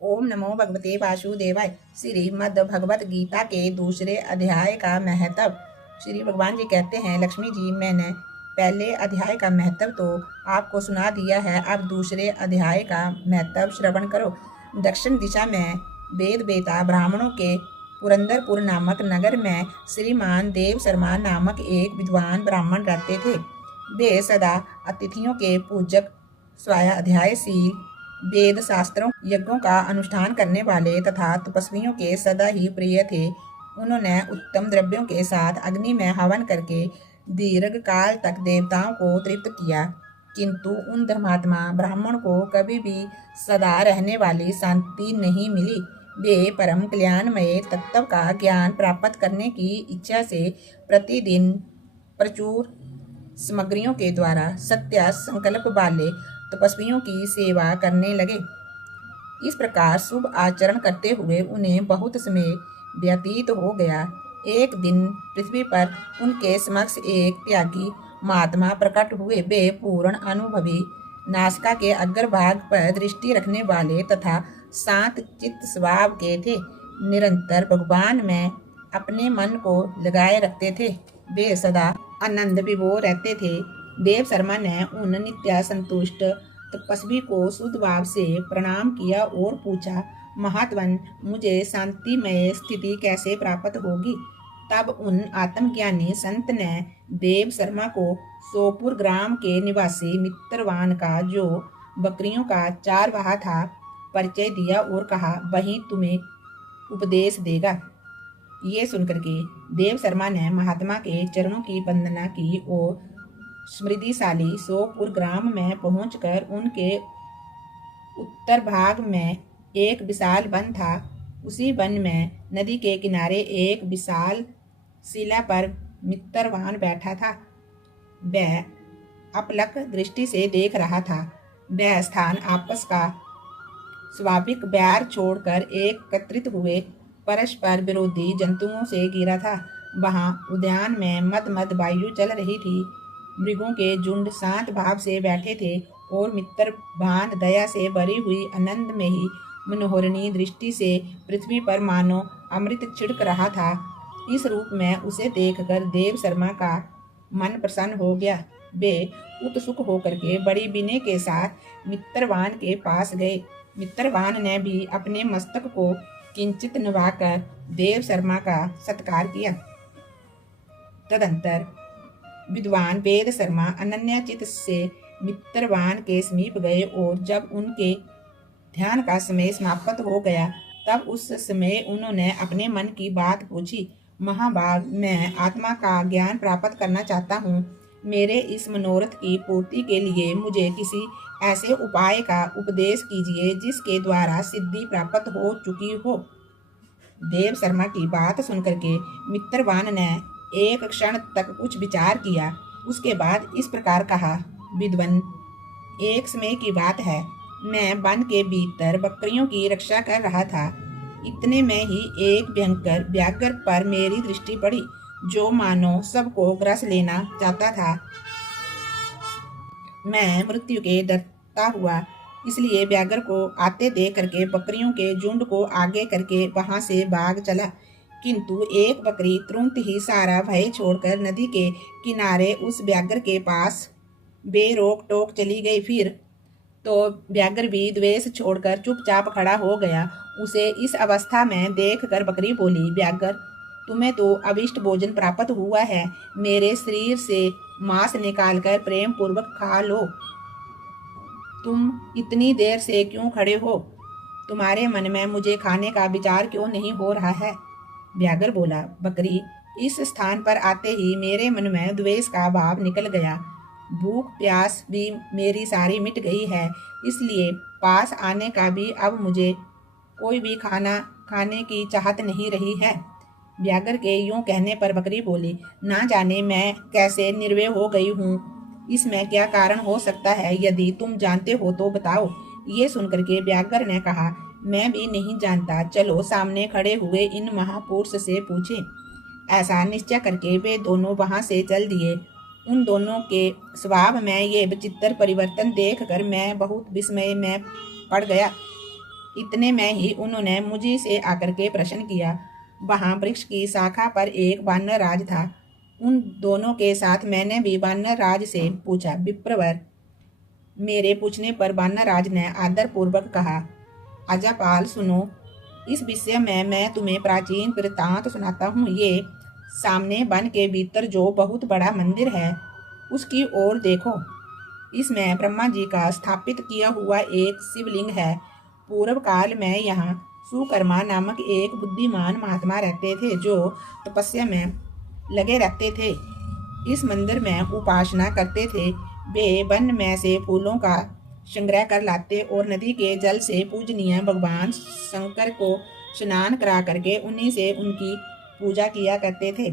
ओम नमो भगवते वासुदेवाय। श्रीमद् भगवत गीता के दूसरे अध्याय का महत्व। श्री भगवान जी कहते हैं, लक्ष्मी जी, मैंने पहले अध्याय का महत्व तो आपको सुना दिया है, अब दूसरे अध्याय का महत्व श्रवण करो। दक्षिण दिशा में वेद बेता ब्राह्मणों के पुरंदरपुर नामक नगर में श्रीमान देव शर्मा नामक एक विद्वान ब्राह्मण रहते थे। वे सदा अतिथियों के पूजक, स्वाध्यायशील, वेद शास्त्रों, यज्ञों का अनुष्ठान करने वाले तथा तपस्वियों के सदा ही प्रिय थे। उन्होंने उत्तम द्रव्यों के साथ अग्नि में हवन करके दीर्घ काल तक देवताओं को तृप्त किया, किंतु उन धर्मात्मा ब्राह्मण को कभी भी सदा रहने वाली शांति नहीं मिली। वे परम कल्याणमय तत्व का ज्ञान प्राप्त करने की इच्छा से प्रतिदिन प्रचुर सामग्रियों के द्वारा सत्य संकल्प वाले तपस्वियों की सेवा करने लगे। इस प्रकार शुभ आचरण करते हुए उन्हें बहुत समय व्यतीत हो गया। एक दिन पृथ्वी पर उनके समक्ष एक त्यागी महात्मा प्रकट हुए। वे पूर्ण अनुभवी, नासिका के अग्रभाग पर दृष्टि रखने वाले तथा शांत चित्त स्वभाव के थे। निरंतर भगवान में अपने मन को लगाए रखते थे। वे सदा आनंद विभोर रहते थे। देव शर्मा ने उन नित्य संतुष्ट तपस्वी को शुद्ध भाव से प्रणाम किया और पूछा, महात्मन, मुझे शांतिमय स्थिति कैसे प्राप्त होगी? तब उन आत्मज्ञानी संत ने देव शर्मा को सोपुर ग्राम के निवासी मित्रवान का, जो बकरियों का चारवाहा था, परिचय दिया और कहा, वही तुम्हें उपदेश देगा। ये सुनकर के देव शर्मा ने महात्मा के चरणों की वंदना की और समृद्धिशाली सोपुर ग्राम में पहुंचकर उनके उत्तर भाग में एक विशाल वन था। उसी वन में नदी के किनारे एक विशाल शिला पर मित्रवान बैठा था। वह अपलक दृष्टि से देख रहा था। वह स्थान आपस का स्वाभाविक बैर छोड़कर एकत्रित हुए परस्पर विरोधी जंतुओं से घिरा था। वहां उद्यान में मद मद वायु चल रही थी। मृगों के झुंड शांत भाव से बैठे थे और मित्रवान दया से भरी हुई आनंद में ही मनोहरणी दृष्टि से पृथ्वी पर मानो अमृत छिड़क रहा था। इस रूप में उसे देखकर देव शर्मा का मन प्रसन्न हो गया। वे उत्सुक होकर के बड़ी विनय के साथ मित्रवान के पास गए। मित्रवान ने भी अपने मस्तक को किंचित नवाकर देव शर्मा का सत्कार किया। तदंतर विद्वान वेद शर्मा अनन्यचित से मित्रवान के समीप गए और जब उनके ध्यान का समय समाप्त हो गया, तब उस समय उन्होंने अपने मन की बात पूछी। महाभाग, मैं आत्मा का ज्ञान प्राप्त करना चाहता हूँ। मेरे इस मनोरथ की पूर्ति के लिए मुझे किसी ऐसे उपाय का उपदेश कीजिए जिसके द्वारा सिद्धि प्राप्त हो चुकी हो। देव शर्मा की बात सुनकर के मित्रवान ने एक क्षण तक कुछ विचार किया। उसके बाद इस प्रकार कहा, विद्वन, एक समय की बात है, मैं वन के भीतर बकरियों की रक्षा कर रहा था। इतने में ही एक भयंकर व्याघ्र पर मेरी दृष्टि पड़ी, जो मानो सबको ग्रस लेना चाहता था। मैं मृत्यु के डरता हुआ इसलिए व्याघ्र को आते देख करके बकरियों के झुंड को आगे करके वहां से भाग चला, किंतु एक बकरी तुरंत ही सारा भय छोड़कर नदी के किनारे उस व्याघ्र के पास बेरोक टोक चली गई। फिर तो व्याघ्र भी द्वेष छोड़कर चुपचाप खड़ा हो गया। उसे इस अवस्था में देखकर बकरी बोली, व्याघ्र, तुम्हें तो अभिष्ट भोजन प्राप्त हुआ है। मेरे शरीर से मांस निकालकर प्रेम पूर्वक खा लो। तुम इतनी देर से क्यों खड़े हो? तुम्हारे मन में मुझे खाने का विचार क्यों नहीं हो रहा है? व्याघ्र बोला, बकरी, इस स्थान पर आते ही मेरे मन में द्वेष का भाव निकल गया। भूख प्यास भी मेरी सारी मिट गई है, इसलिए पास आने का भी अब मुझे कोई भी खाना खाने की चाहत नहीं रही है। व्याघ्र के यूं कहने पर बकरी बोली, ना जाने मैं कैसे निर्वय हो गई हूँ। इसमें क्या कारण हो सकता है? यदि तुम जानते हो तो बताओ। ये सुनकर के व्याघ्र ने कहा, मैं भी नहीं जानता, चलो सामने खड़े हुए इन महापुरुष से पूछें। ऐसा निश्चय करके वे दोनों वहां से चल दिए। उन दोनों के स्वभाव में ये विचित्र परिवर्तन देखकर मैं बहुत विस्मय में पड़ गया। इतने में ही उन्होंने मुझे से आकर के प्रश्न किया। वहां वृक्ष की शाखा पर एक वानर राज था। उन दोनों के साथ मैंने भी वानर राज से पूछा। विप्रवर, मेरे पूछने पर वानर राज ने आदर पूर्वक कहा, अजापाल सुनो, इस विषय में मैं तुम्हें प्राचीन वृत्तांत सुनाता हूँ। ये सामने वन के भीतर जो बहुत बड़ा मंदिर है, उसकी ओर देखो। इसमें ब्रह्मा जी का स्थापित किया हुआ एक शिवलिंग है। पूर्व काल में यहाँ सुकर्मा नामक एक बुद्धिमान महात्मा रहते थे, जो तपस्या में लगे रहते थे। इस मंदिर में उपासना करते थे। वे वन में से फूलों का संग्रह कर लाते और नदी के जल से पूजनीय भगवान शंकर को स्नान करा करके उन्हीं से उनकी पूजा किया करते थे।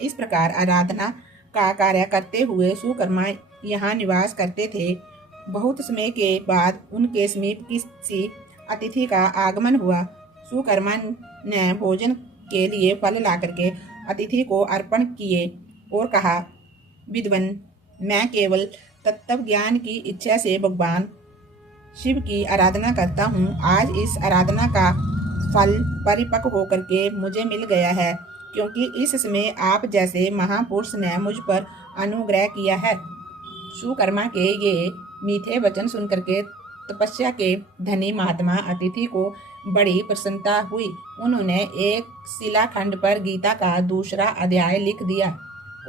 इस प्रकार आराधना का कार्य करते हुए सुकर्मा यहाँ निवास करते थे। बहुत समय के बाद उनके समीप किसी अतिथि का आगमन हुआ। सुकर्मा ने भोजन के लिए फल ला करके अतिथि को अर्पण किए और कहा, विद्वन, मैं केवल तत्व ज्ञान की इच्छा से भगवान शिव की आराधना करता हूँ। आज इस आराधना का फल परिपक्व होकर के मुझे मिल गया है, क्योंकि इस समय आप जैसे महापुरुष ने मुझ पर अनुग्रह किया है। सुकर्मा के ये मीठे वचन सुनकर के तपस्या के धनी महात्मा अतिथि को बड़ी प्रसन्नता हुई। उन्होंने एक शिलाखंड पर गीता का दूसरा अध्याय लिख दिया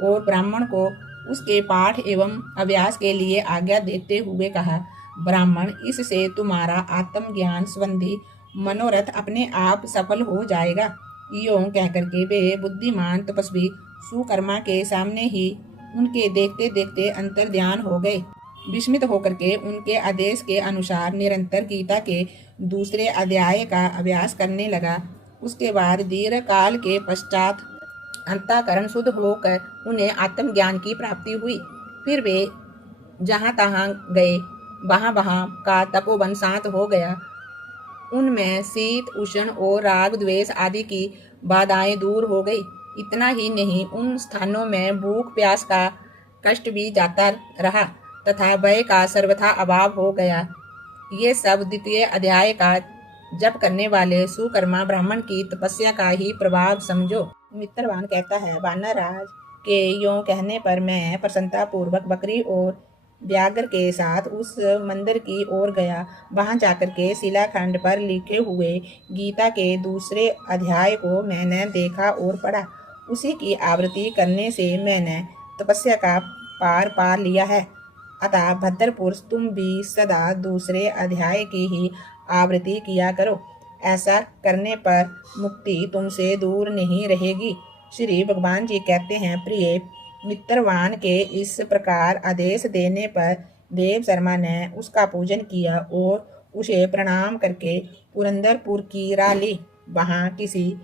और ब्राह्मण को उसके पाठ एवं अभ्यास के लिए आज्ञा देते हुए कहा, ब्राह्मण, इससे तुम्हारा आत्मज्ञान संबंधी मनोरथ अपने आप सफल हो जाएगा। यूं कहकर के वे बुद्धिमान तपस्वी सुकर्मा के सामने ही उनके देखते देखते अंतर्ध्यान हो गए। विस्मित होकर के उनके आदेश के अनुसार निरंतर गीता के दूसरे अध्याय का अभ्यास करने लगा। उसके बाद दीर्घ काल के पश्चात अंतःकरण शुद्ध होकर उन्हें आत्मज्ञान की प्राप्ति हुई। फिर वे जहाँ तहाँ गए, वहाँ वहाँ का तपोवन शांत हो गया। उनमें शीत उष्ण और राग द्वेष आदि की बाधाएं दूर हो गई। इतना ही नहीं, उन स्थानों में भूख प्यास का कष्ट भी जाता रहा तथा भय का सर्वथा अभाव हो गया। ये सब द्वितीय अध्याय का जप करने वाले सुकर्मा ब्राह्मण की तपस्या का ही प्रभाव समझो। मित्रवान कहता है, वानर राज के यों कहने पर मैं प्रसन्नता पूर्वक बकरी और व्याघ्र के साथ उस मंदिर की ओर गया। वहां जाकर के शिलाखंड पर लिखे हुए गीता के दूसरे अध्याय को मैंने देखा और पढ़ा। उसी की आवृत्ति करने से मैंने तपस्या का पार पा लिया है। अतः भद्रपुरुष, तुम भी सदा दूसरे अध्याय की ही आवृत्ति किया करो। ऐसा करने पर मुक्ति तुमसे दूर नहीं रहेगी। श्री भगवान जी कहते हैं, प्रिय मित्रवान के इस प्रकार आदेश देने पर देव शर्मा ने उसका पूजन किया और उसे प्रणाम करके पुरंदरपुर की राह ली। वहाँ किसी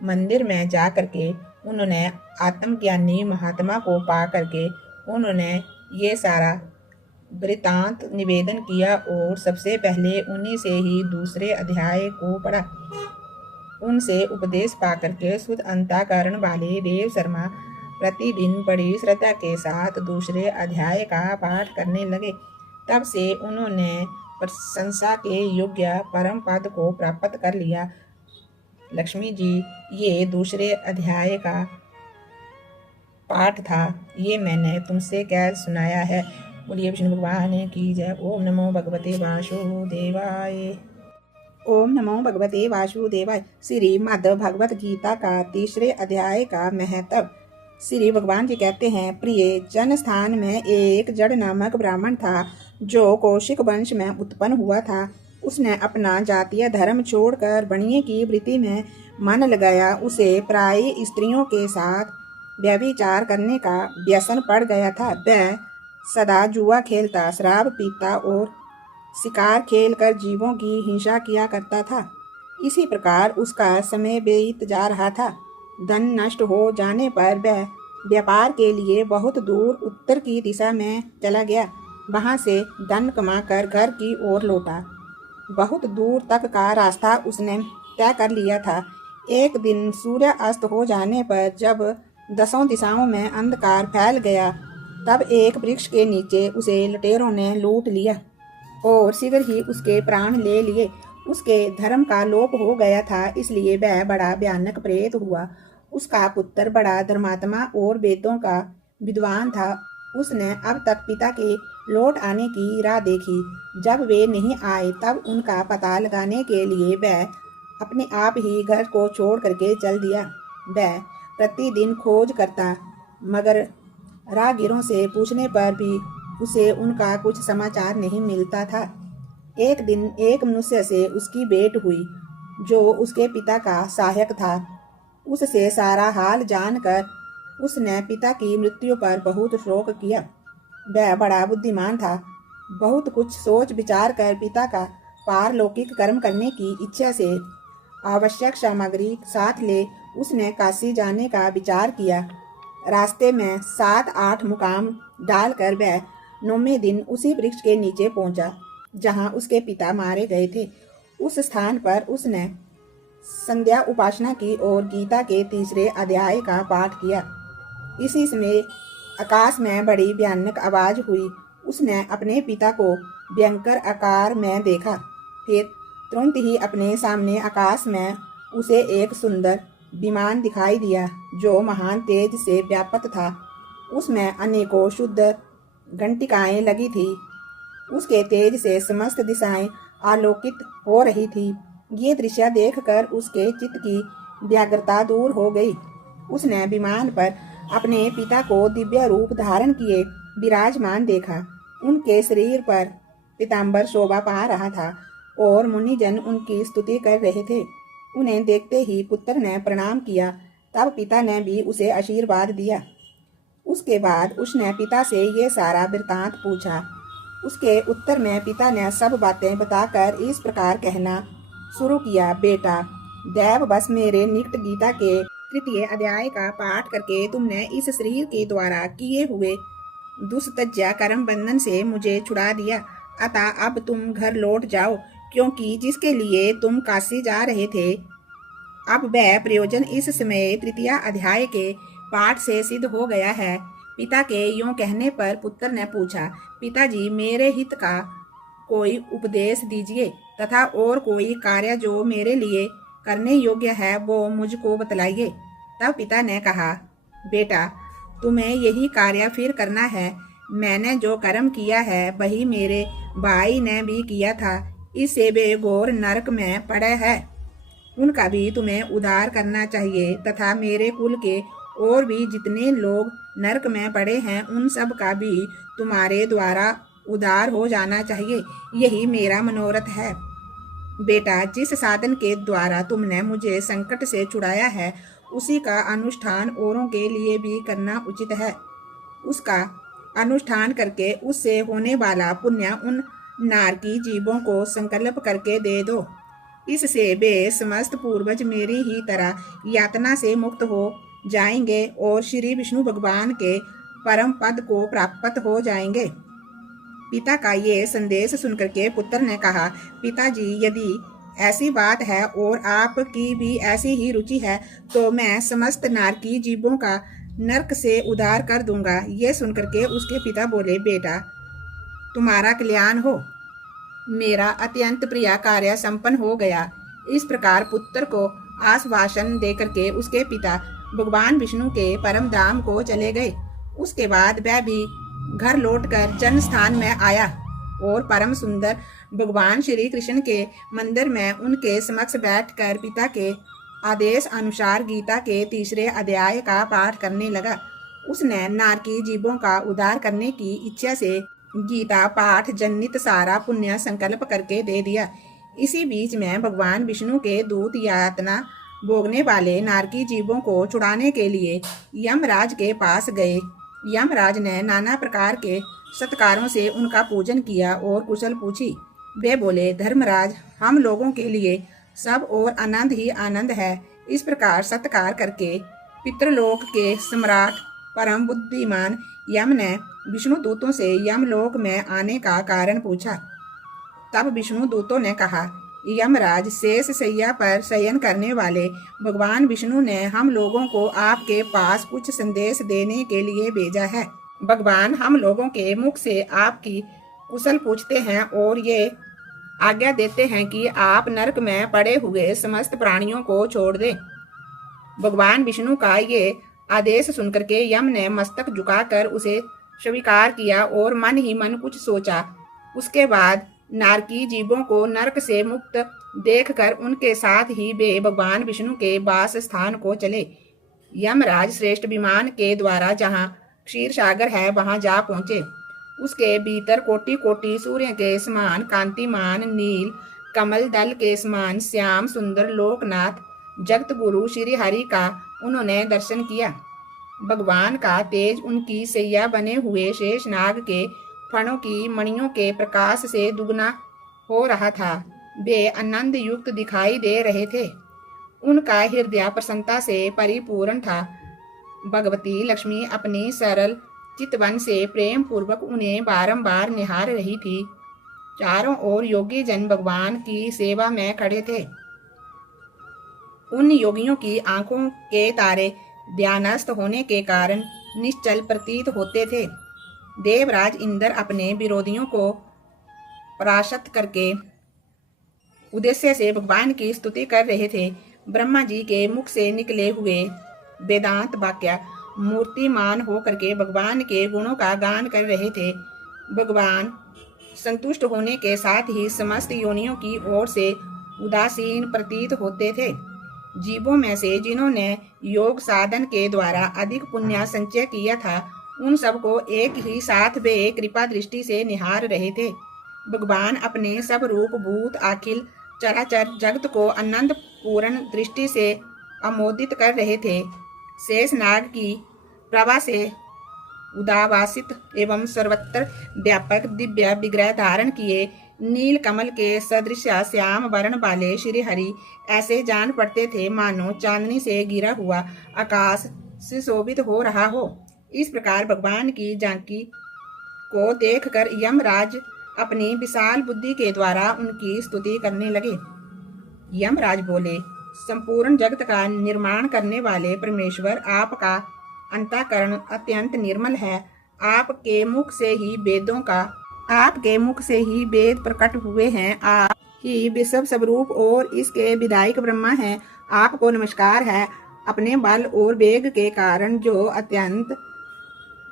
मंदिर में जा करके उन्होंने आत्मज्ञानी महात्मा को पा करके उन्होंने ये सारा वृतांत निवेदन किया और सबसे पहले उन्हीं से ही दूसरे अध्याय को पढ़ा। उनसे उपदेश पा करके शुद्ध अंतःकरण वाले देव शर्मा प्रतिदिन बड़ी श्रद्धा के साथ दूसरे अध्याय का पाठ करने लगे। तब से उन्होंने प्रशंसा के योग्य परम पद को प्राप्त कर लिया। लक्ष्मी जी, ये दूसरे अध्याय का पाठ था, ये मैंने तुमसे क्या सुनाया है। बोलिए विष्णु भगवान की जय। ओम नमो भगवते वासुदेवाय। ओम नमो भगवते वासुदेवाय। श्रीमद् भगवत गीता का तीसरे अध्याय का महत्व। श्री भगवान जी कहते हैं, प्रिय जन स्थान में एक जड़ नामक ब्राह्मण था, जो कौशिक वंश में उत्पन्न हुआ था। उसने अपना जातीय धर्म छोड़कर बनिए की वृत्ति में मन लगाया। उसे प्राय स्त्रियों के साथ व्यभिचार करने का व्यसन पड़ गया था। वह सदा जुआ खेलता, शराब पीता और शिकार खेलकर जीवों की हिंसा किया करता था। इसी प्रकार उसका समय बीत जा रहा था। धन नष्ट हो जाने पर वह व्यापार के लिए बहुत दूर उत्तर की दिशा में चला गया। वहां से धन कमाकर घर की ओर लौटा। बहुत दूर तक का रास्ता उसने तय कर लिया था। एक दिन सूर्य अस्त हो जाने पर जब 10 दिशाओं में अंधकार फैल गया, तब एक वृक्ष के नीचे उसे लुटेरों ने लूट लिया और शीघ्र ही उसके प्राण ले लिए। उसके धर्म का लोप हो गया था, इसलिए वह बड़ा भयानक प्रेत हुआ। उसका पुत्र बड़ा धर्मात्मा और वेदों का विद्वान था। उसने अब तक पिता के लौट आने की राह देखी। जब वे नहीं आए तब उनका पता लगाने के लिए वह अपने आप ही घर को छोड़ करके चल दिया। वह प्रतिदिन खोज करता, मगर राहगीरों से पूछने पर भी उसे उनका कुछ समाचार नहीं मिलता था। एक दिन एक मनुष्य से उसकी भेंट हुई जो उसके पिता का सहायक था। उससे सारा हाल जानकर उसने पिता की मृत्यु पर बहुत शोक किया। वह बड़ा बुद्धिमान था। बहुत कुछ सोच विचार कर पिता का पारलौकिक कर्म करने की इच्छा से आवश्यक सामग्री साथ ले उसने काशी जाने का विचार किया। रास्ते में 7-8 मुकाम डालकर वह 9वें दिन उसी वृक्ष के नीचे पहुंचा जहां उसके पिता मारे गए थे। उस स्थान पर उसने संध्या उपासना की और गीता के 3रे अध्याय का पाठ किया। इसी समय आकाश में बड़ी भयानक आवाज हुई। उसने अपने पिता को भयंकर आकार में देखा। फिर तुरंत ही अपने सामने आकाश में उसे एक सुंदर विमान दिखाई दिया जो महान तेज से व्याप्त था। उसमें अनेकों शुद्ध घंटिकाएं लगी थी। उसके तेज से समस्त दिशाएं आलोकित हो रही थी। ये दृश्य देखकर उसके चित्त की व्याग्रता दूर हो गई। उसने विमान पर अपने पिता को दिव्य रूप धारण किए विराजमान देखा। उनके शरीर पर पीताम्बर शोभा पा रहा था और मुनिजन उनकी स्तुति कर रहे थे। उन्हें देखते ही पुत्र ने प्रणाम किया। तब पिता ने भी उसे आशीर्वाद दिया। उसके बाद उसने पिता से ये सारा वृत्तांत पूछा। उसके उत्तर में पिता ने सब बातें बताकर इस प्रकार कहना शुरू किया। बेटा, दैव बस मेरे निकट गीता के 3 अध्याय का पाठ करके तुमने इस शरीर के द्वारा किए हुए दुष्तज्ञा कर्म बंधन से मुझे छुड़ा दिया। अतः अब तुम घर लौट जाओ, क्योंकि जिसके लिए तुम काशी जा रहे थे अब वह प्रयोजन इस समय 3 अध्याय के पाठ से सिद्ध हो गया है। पिता के यूं कहने पर पुत्र ने पूछा, पिताजी, मेरे हित का कोई उपदेश दीजिए तथा और कोई कार्य जो मेरे लिए करने योग्य है वो मुझको बतलाइए। तब पिता ने कहा, बेटा, तुम्हें यही कार्य फिर करना है। मैंने जो कर्म किया है वही मेरे भाई ने भी किया था। इससे वे घोर नरक में पड़े हैं। उनका भी तुम्हें उद्धार करना चाहिए तथा मेरे कुल के और भी जितने लोग नरक में पड़े हैं उन सब का भी तुम्हारे द्वारा उद्धार हो जाना चाहिए। यही मेरा मनोरथ है। बेटा, जिस साधन के द्वारा तुमने मुझे संकट से छुड़ाया है उसी का अनुष्ठान औरों के लिए भी करना उचित है। उसका अनुष्ठान करके उससे होने वाला पुण्य उन नारकी जीवों को संकल्प करके दे दो। इससे वे समस्त पूर्वज मेरी ही तरह यातना से मुक्त हो जाएंगे और श्री विष्णु भगवान के परम पद को प्राप्त हो जाएंगे। पिता का ये संदेश सुनकर के पुत्र ने कहा, पिताजी, यदि ऐसी बात है और आपकी भी ऐसी ही रुचि है तो मैं समस्त नारकी जीवों का नरक से उद्धार कर दूंगा। ये सुनकर के उसके पिता बोले, बेटा, तुम्हारा कल्याण हो। मेरा अत्यंत प्रिय कार्य संपन्न हो गया। इस प्रकार पुत्र को आश्वासन देकर के उसके पिता भगवान विष्णु के परम धाम को चले गए। उसके बाद वह भी घर लौटकर जन्म स्थान में आया और परम सुंदर भगवान श्री कृष्ण के मंदिर में उनके समक्ष बैठकर पिता के आदेश अनुसार गीता के 3 अध्याय का पाठ करने लगा। उसने नारकी जीवों का उद्धार करने की इच्छा से गीता पाठ जनित सारा पुण्य संकल्प करके दे दिया। इसी बीच में भगवान विष्णु के दूत यातना भोगने वाले नारकी जीवों को छुड़ाने के लिए यमराज के पास गए। यमराज ने नाना प्रकार के सत्कारों से उनका पूजन किया और कुशल पूछी। वे बोले, धर्मराज, हम लोगों के लिए सब और आनंद ही आनंद है। इस प्रकार सत्कार करके पितृलोक के सम्राट परम बुद्धिमान यम ने विष्णु दूतों से यमलोक में आने का कारण पूछा। तब विष्णु दूतों ने कहा, यमराज, शेष शैया पर शयन करने वाले भगवान विष्णु ने हम लोगों को आपके पास कुछ संदेश देने के लिए भेजा है। भगवान हम लोगों के मुख से आपकी कुशल पूछते हैं और ये आज्ञा देते हैं कि आप नरक में पड़े हुए समस्त प्राणियों को छोड़ दें। भगवान विष्णु का ये आदेश सुनकर के यम ने मस्तक झुकाकर उसे स्वीकार किया और मन ही मन कुछ सोचा। उसके बाद नारकी जीवों को नरक से मुक्त देखकर उनके साथ ही वे भगवान विष्णु के वास स्थान को चले। यमराज श्रेष्ठ विमान के द्वारा जहाँ क्षीर सागर है वहां जा पहुंचे। उसके भीतर कोटि कोटि सूर्य के समान कांतिमान नील कमल दल के समान श्याम सुंदर लोकनाथ जगत गुरु श्री हरि का उन्होंने दर्शन किया। भगवान का तेज उनकी सैया बने हुए शेषनाग के फणों की मणियों के प्रकाश से दुगना हो रहा था। वे आनंद युक्त दिखाई दे रहे थे। उनका हृदय प्रसन्नता से परिपूर्ण था। भगवती लक्ष्मी अपनी सरल चितवन से प्रेम पूर्वक उन्हें बारंबार निहार रही थी। चारों ओर योगी जन भगवान की सेवा में खड़े थे। उन योगियों की आंखों के तारे ध्यानस्थ होने के कारण निश्चल प्रतीत होते थे। देवराज इंद्र अपने विरोधियों को परास्त करके उद्देश्य से भगवान की स्तुति कर रहे थे। ब्रह्मा जी के मुख से निकले हुए वेदांत वाक्य मूर्तिमान होकर के भगवान के गुणों का गान कर रहे थे। भगवान संतुष्ट होने के साथ ही समस्त योनियों की ओर से उदासीन प्रतीत होते थे। जीवों में से जिन्होंने योग साधन के द्वारा अधिक पुण्य संचय किया था उन सबको एक ही साथ वे कृपा दृष्टि से निहार रहे थे। भगवान अपने सब रूप भूत अखिल चराचर जगत को आनंद पूर्ण दृष्टि से अमोदित कर रहे थे। शेषनाग की प्रभा से उदावासित एवं सर्वत्र व्यापक दिव्य विग्रह धारण किए नील कमल के सदृश श्याम वर्ण वाले श्री हरि ऐसे जान पड़ते थे मानो चांदनी से गिरा हुआ आकाश सुशोभित हो रहा हो। इस प्रकार भगवान की झांकी को देखकर यमराज अपनी विशाल बुद्धि के द्वारा उनकी स्तुति करने लगे। यमराज बोले, संपूर्ण जगत का निर्माण करने वाले परमेश्वर, आपका अंतःकरण अत्यंत निर्मल है। आपके मुख से ही वेद प्रकट हुए हैं। आप ही विश्व स्वरूप और इसके विधायक ब्रह्मा हैं। आपको नमस्कार है। अपने बल और वेग के कारण जो अत्यंत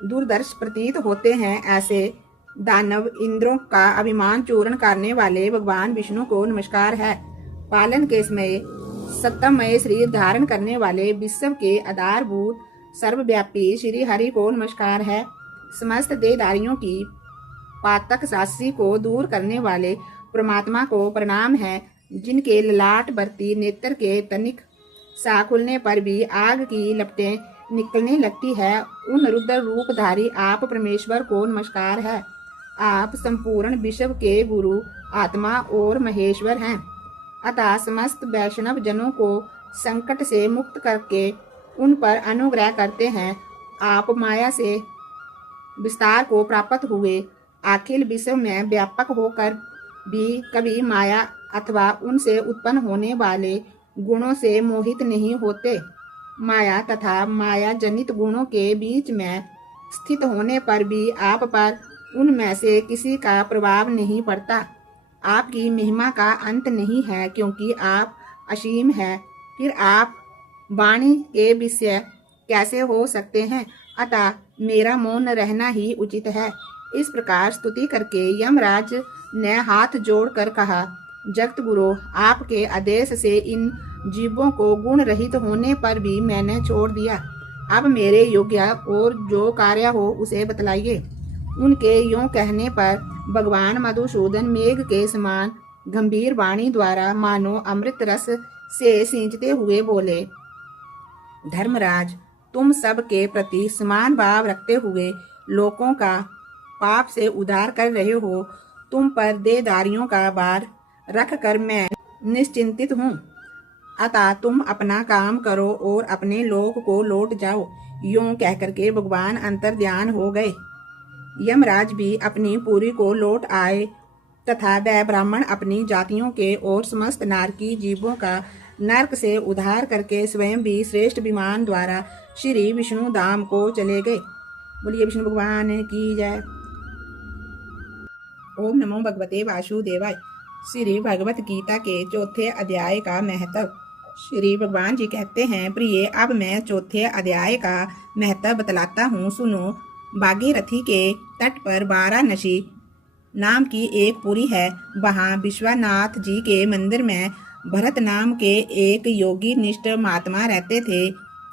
दूरदर्श प्रतीत होते हैं ऐसे दानव इंद्रों का अभिमान चूर्ण करने वाले भगवान विष्णु को नमस्कार है। पालन के समय सत्तमय शरीर धारण करने वाले विश्व के आधारभूत सर्वव्यापी श्री हरि को नमस्कार है। समस्त देहधारियों की पातक शास्त्री को दूर करने वाले परमात्मा को प्रणाम है। जिनके ललाट बरती नेत्र के तनिक सा खुलने पर भी आग की लपटें निकलने लगती है, उन रुद्र रूपधारी आप परमेश्वर को नमस्कार है। आप संपूर्ण विश्व के गुरु आत्मा और महेश्वर हैं। अतः समस्त वैष्णव जनों को संकट से मुक्त करके उन पर अनुग्रह करते हैं। आप माया से विस्तार को प्राप्त हुए अखिल विश्व में व्यापक होकर भी कभी माया अथवा उनसे उत्पन्न होने वाले गुणों से मोहित नहीं होते। माया तथा माया जनित गुणों के बीच में स्थित होने पर भी आप पर उनमें से किसी का प्रभाव नहीं पड़ता। आपकी महिमा का अंत नहीं है क्योंकि आप असीम हैं। फिर आप वाणी के विषय कैसे हो सकते हैं? अतः मेरा मौन रहना ही उचित है। इस प्रकार स्तुति करके यमराज ने हाथ जोड़कर कहा, जगत गुरु, आपके आदेश से इन जीवों को गुण रहित होने पर भी मैंने छोड़ दिया। अब मेरे योग्य और जो कार्य हो उसे बतलाइए। उनके यूं कहने पर भगवान मधुसूदन मेघ के समान गंभीर वाणी द्वारा मानो अमृत रस से सींचते हुए बोले, धर्मराज, तुम सब के प्रति समान भाव रखते हुए लोगों का पाप से उद्धार कर रहे हो। तुम पर देहधारियों का भार रख कर मैं निश्चिंतित हूँ। अतः तुम अपना काम करो और अपने लोक को लौट जाओ। यूं कहकर के भगवान अंतर ध्यान हो गए। यमराज भी अपनी पुरी को लौट आए तथा वह ब्राह्मण अपनी जातियों के और समस्त नारकी जीवों का नरक से उद्धार करके स्वयं भी श्रेष्ठ विमान द्वारा श्री विष्णु धाम को चले गए। बोलिए विष्णु भगवान की जय। ओम नमो भगवते वासुदेवाय। श्री भगवत गीता के चौथे अध्याय का महत्व। श्री भगवान जी कहते हैं, प्रिय, अब मैं चौथे अध्याय का महत्व बतलाता हूँ, सुनो। भागीरथी के तट पर वाराणसी नाम की एक पुरी है। वहाँ विश्वनाथ जी के मंदिर में भरत नाम के एक योगी निष्ठ महात्मा रहते थे,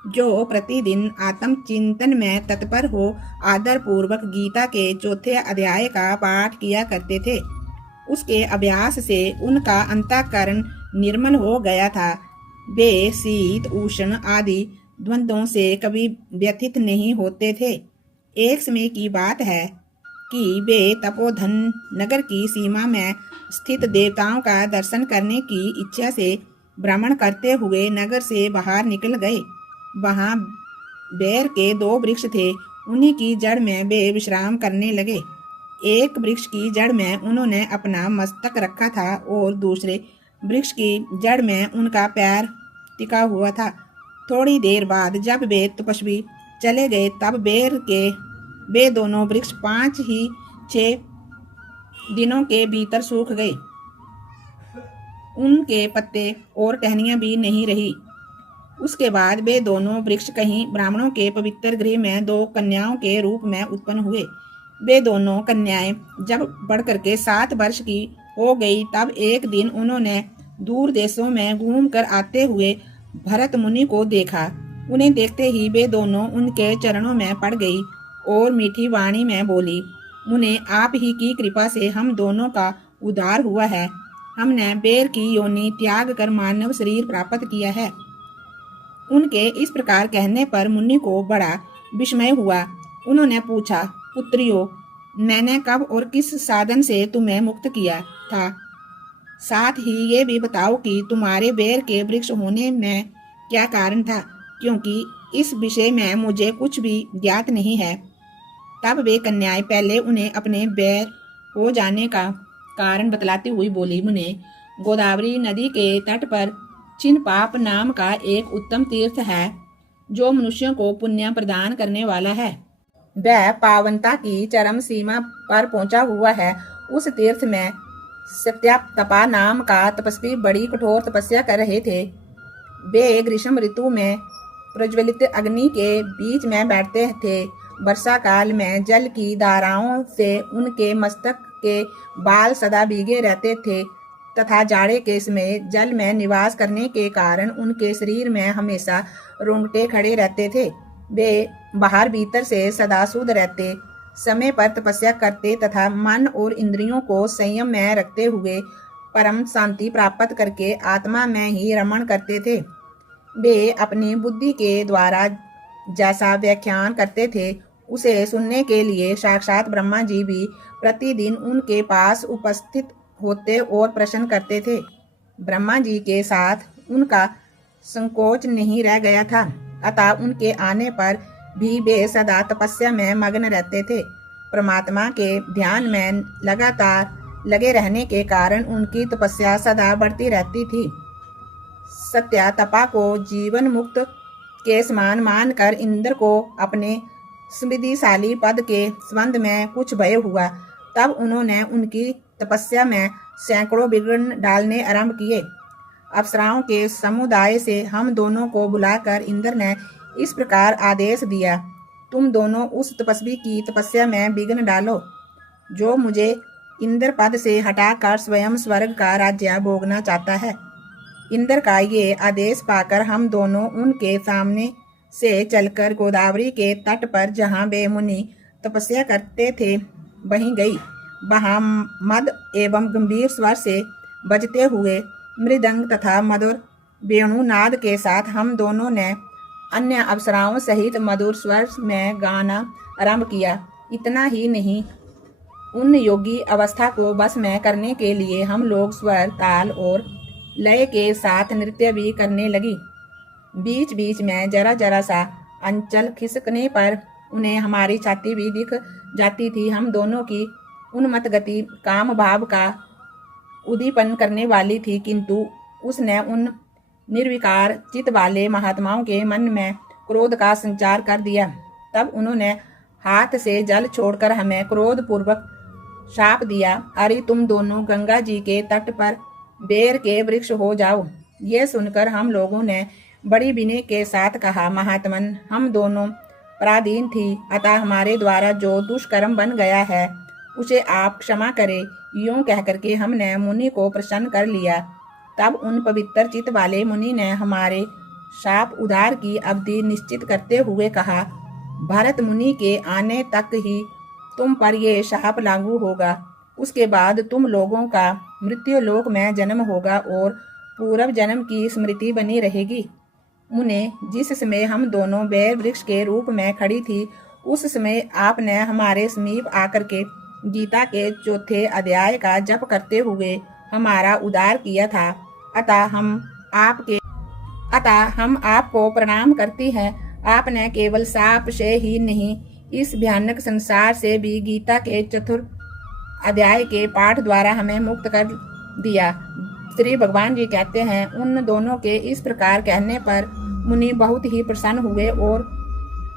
जो प्रतिदिन आत्म चिंतन में तत्पर हो आदर पूर्वक गीता के चौथे अध्याय का पाठ किया करते थे। उसके अभ्यास से उनका अंतःकरण निर्मल हो गया था। वे शीत उष्ण आदि द्वंद्वों से कभी व्यथित नहीं होते थे। एक समय की बात है कि वे तपोधन नगर की सीमा में स्थित देवताओं का दर्शन करने की इच्छा से भ्रमण करते हुए नगर से बाहर निकल गए। वहां बेर के 2 वृक्ष थे। उन्हीं की जड़ में वे विश्राम करने लगे। एक वृक्ष की जड़ में उन्होंने अपना मस्तक रखा था और दूसरे वृक्ष की जड़ में उनका पैर टिका हुआ था। थोड़ी देर बाद जब वे तपस्वी चले गए, तब बेर के वे दोनों वृक्ष 5-6 दिनों के भीतर सूख गए। उनके पत्ते और टहनियां भी नहीं रही। उसके बाद वे दोनों वृक्ष कहीं ब्राह्मणों के पवित्र गृह में 2 कन्याओं के रूप में उत्पन्न हुए। वे दोनों कन्याएं जब बढ़कर के 7 वर्ष की हो गई, तब एक दिन उन्होंने दूर देशों में घूमकर आते हुए भरत मुनि को देखा। उन्हें देखते ही वे दोनों उनके चरणों में पड़ गई और मीठी वाणी में बोली, मुने, आप ही की कृपा से हम दोनों का उद्धार हुआ है। हमने बेर की योनि त्याग कर मानव शरीर प्राप्त किया है। उनके इस प्रकार कहने पर मुनि को बड़ा विस्मय हुआ। उन्होंने पूछा, पुत्रियों, मैंने कब और किस साधन से तुम्हें मुक्त किया था? साथ ही ये भी बताओ कि तुम्हारे बेर के वृक्ष होने में क्या कारण था, क्योंकि इस विषय में मुझे कुछ भी ज्ञात नहीं है। तब वे कन्याएं पहले उन्हें अपने बेर हो जाने का कारण बतलाती हुई बोली, मुने, गोदावरी नदी के तट पर चिनपाप नाम का एक उत्तम तीर्थ है, जो मनुष्यों को पुण्य प्रदान करने वाला है। वह पावनता की चरम सीमा पर पहुंचा हुआ है। उस तीर्थ में सत्यातपा नाम का तपस्वी बड़ी कठोर तपस्या कर रहे थे। वे ग्रीष्म ऋतु में प्रज्वलित अग्नि के बीच में बैठते थे। वर्षा काल में जल की धाराओं से उनके मस्तक के बाल सदा भीगे रहते थे तथा जाड़े के समय जल में निवास करने के कारण उनके शरीर में हमेशा रोंगटे खड़े रहते थे। वे बाहर भीतर से सदा शुद्ध रहते, समय पर तपस्या करते तथा मन और इंद्रियों को संयम में रखते हुए परम शांति प्राप्त करके आत्मा में ही रमण करते थे। वे अपनी बुद्धि के द्वारा जैसा व्याख्यान करते थे, उसे सुनने के लिए साक्षात ब्रह्मा जी भी प्रतिदिन उनके पास उपस्थित होते और प्रश्न करते थे। ब्रह्मा जी के साथ उनका संकोच नहीं रह गया था, अतः उनके आने पर भी वे सदा तपस्या में मग्न रहते थे। परमात्मा के ध्यान में लगातार लगे रहने के कारण उनकी तपस्या सदा बढ़ती रहती थी। सत्यातपा को जीवन मुक्त के समान मानकर इंद्र को अपने समृद्धिशाली पद के संबंध में कुछ भय हुआ। तब उन्होंने उनकी तपस्या में सैकड़ों विघ्न डालने आरंभ किए। अप्सराओं के समुदाय से हम दोनों को बुलाकर इंद्र ने इस प्रकार आदेश दिया, तुम दोनों उस तपस्वी की तपस्या में विघ्न डालो, जो मुझे इंद्र पद से हटाकर स्वयं स्वर्ग का राज्य भोगना चाहता है। इंद्र का ये आदेश पाकर हम दोनों उनके सामने से चलकर गोदावरी के तट पर जहाँ वे मुनि तपस्या करते थे वहीं गई। वहाँ मद एवं गंभीर स्वर से बजते हुए मृदंग तथा मधुर वेणुनाद के साथ हम दोनों ने अन्य अप्सराओं सहित मधुर स्वर में गाना आरंभ किया। इतना ही नहीं, उन योगी अवस्था को बस में करने के लिए हम लोग स्वर, ताल और लय के साथ नृत्य भी करने लगी। बीच बीच में जरा जरा सा अंचल खिसकने पर उन्हें हमारी छाती भी दिख जाती थी। हम दोनों की उन्मत्त गति काम भाव का उद्दीपन करने वाली थी, किंतु उसने उन निर्विकार चित्त वाले महात्माओं के मन में क्रोध का संचार कर दिया। तब उन्होंने हाथ से जल छोड़कर हमें क्रोध पूर्वक शाप दिया, अरे तुम दोनों गंगा जी के तट पर बेर के वृक्ष हो जाओ। ये सुनकर हम लोगों ने बड़ी विनय के साथ कहा, महात्मन, हम दोनों पराधीन थी, अतः हमारे द्वारा जो दुष्कर्म बन गया है उसे आप क्षमा करें। यूं कहकर के हमने मुनि को प्रसन्न कर लिया। तब उन पवित्र चित्त वाले मुनि ने हमारे शाप उधार की अवधि निश्चित करते हुए कहा, भरत मुनि के आने तक ही तुम पर ये शाप लागू होगा। उसके बाद तुम लोगों का मृत्यु लोक में जन्म होगा और पूर्व जन्म की स्मृति बनी रहेगी। मुने, जिस समय हम दोनों बेर वृक्ष के रूप में खड़ी थी, उस समय आपने हमारे समीप आकर के गीता के चौथे अध्याय का जप करते हुए हमारा उद्धार किया था। अतः हम आपको प्रणाम करती हैं। आपने केवल शाप से ही नहीं, इस भयानक संसार से भी गीता के चतुर्थ अध्याय के पाठ द्वारा हमें मुक्त कर दिया। श्री भगवान जी कहते हैं, उन दोनों के इस प्रकार कहने पर मुनि बहुत ही प्रसन्न हुए और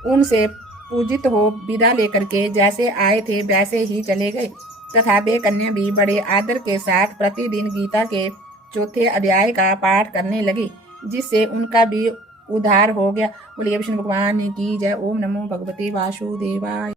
उनसे पूजित हो विदा लेकर के जैसे आए थे वैसे ही चले गए तथा वे कन्या भी बड़े आदर के साथ प्रतिदिन गीता के चौथे अध्याय का पाठ करने लगी, जिससे उनका भी उद्धार हो गया। बोलिए विष्णु भगवान की जय। ओम नमो भगवते वासुदेवाय।